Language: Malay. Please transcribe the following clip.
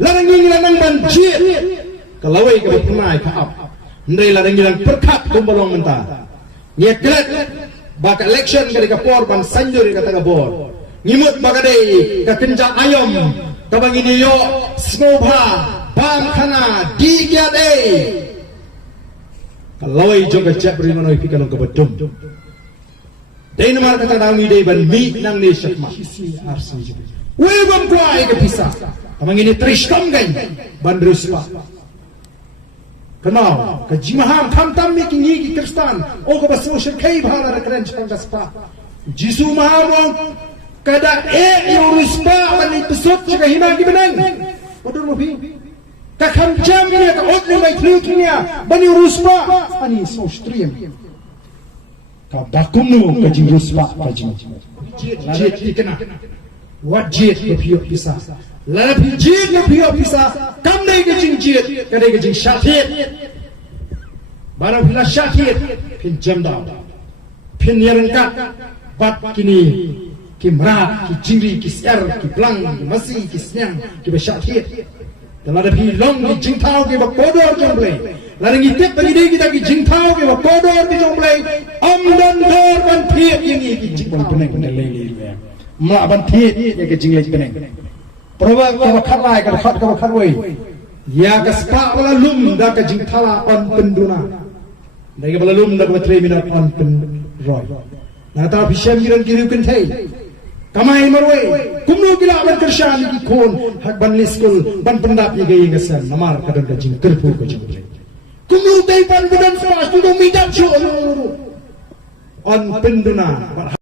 Larang ngilang banjir. Kalawai ke berpenai ke ap. Ndai larang ngilang perkat kumbalong mentah. Nyeklet bak election ke kapor ban sanjur ke tagabor. Ngimut bagadai ke kenja ayam. Kabang ini yo snobha bam khana digiadai. Kalawai juga cek beri manoi pikalong ke bedum. Dai namar kata dangi dai ban mi nang ni syakma. Webam kuai ke pisah. Kamang ini trishkam gan bandruspa. Kenal ke jimaham tam making ki Kristan o ko social kai bhala rekren chang daspa. Jisu mahamong kada euruspa ani tusut chika hima ki benang. Odur mo bi. Ka kham jam ni ka otli mai thlukinya bani uruspa ani so stream. Ka bakumnu ka jinguspa ka jing. Jet ikena. What jet ke pio pisa. Lapi jet ke pio pisa. Kam dai ke jing jet ka dai ke jing shathit. Barang bila syakit pin jamda pin yarangkat bat kini kimrat ki jingri ki ser ki plang ki masi ki snyang ki besyakit dalam ada pilong ki jingtau ki bakodor jomble larang itip bagi dia kita ki jingtau ki bakodor ki jomble amdan dor ban thiet yang ki jingpon peneng lele ma ban thiet ya ki jingle peneng proba ka khatlai ka khat ka khatwei ya ka spa wala lum da ka jingtala on penduna Dagi balalum dah berteri minat on pen roy. Nata pisam giran kiri kentai. Kamai marway. Kumno gila ban kershan ki kon hak ban liskul ban pendap ye gay ngasan namar kadang kajing kerpu kajing. Kumno tay pan budan spas tu do midap on penduna.